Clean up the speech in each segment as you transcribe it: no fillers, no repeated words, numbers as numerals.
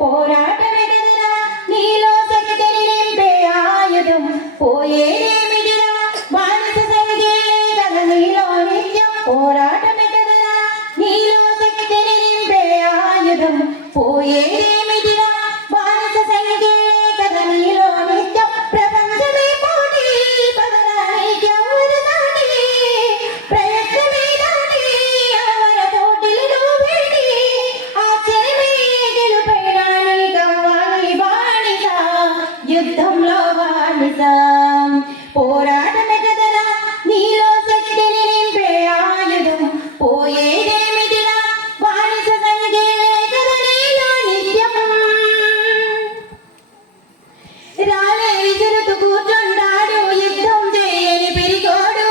పోరాటమే కదరా నీలో శక్తిని నింపే ఆయుధం. పోయేదేమిటిరా బానిస సంఖ్యలే కదా నీలో నిత్యం. పోరాటమే కదరా నీలో శక్తిని నింపే ఆయుధం. పోయేదేమిటిరా బానిస సంఖ్యలే కదా నీలో నిత్యం. ప్రపంచమే పోటీ పదరా నీకెవ్వరు దాటి. ప్రయత్నమే దాటి అవర పోటీలు వేడి. ఆశ్చర్యమే గెలుపైనా నీకవ్వాలి బానిస, యుద్ధంలో బానిస. పోరాటమే కదరా నీలో శక్తిని నింపే ఆయుధం. పోయేదేమిటిరా బానిస సంఖ్యలే కదా నీలో నిత్యం. రాలే విసురుతూ కూర్చుంటాడు యుద్ధం చేయని పిరికోడు.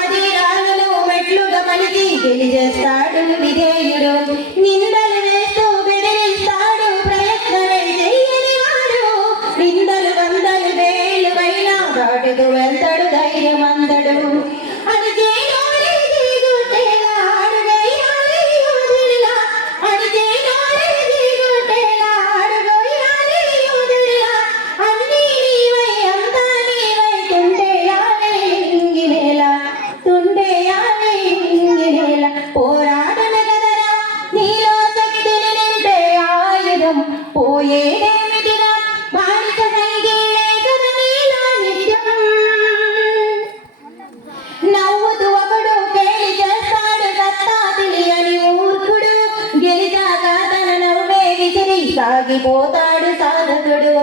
అది రాళ్ళను మెట్లుగా మలిచి గెలిచేస్తాడు విధేయుడు. నిందలు వేస్తూ బెదిరిస్తాడు ప్రయత్నమే చెయ్యని వాడు. నిందలు వందలు వేలు అయినా దాటుతూ వెళ్తాడు ధైర్యమందడు. అడిగే నోరే దిగుటేలా అడుగయ్యాలి యోధుడిలా. అడిగే నోరే దిగుటేలా అడుగయ్యాలి యోధుడిలా. అన్నీ నీవై అంతా నీవై తుండేయాలి ఇంగినేలా. తుండేయాలి ఇంగినేలా. పోరాటమే కదరా నీలో శక్తిని నింపే ఆయుధం. పోయేదేమిటిరా బానిస సంఖ్యలే కదా నీలో నిత్యం. నవ్వుతూ ఒకడు కేలి చేస్తాడు సత్తా తెలియని మూర్ఖుడు. గెలిచాక తన నవ్వే విసిరి సాగిపోతాడు సాధకుడు.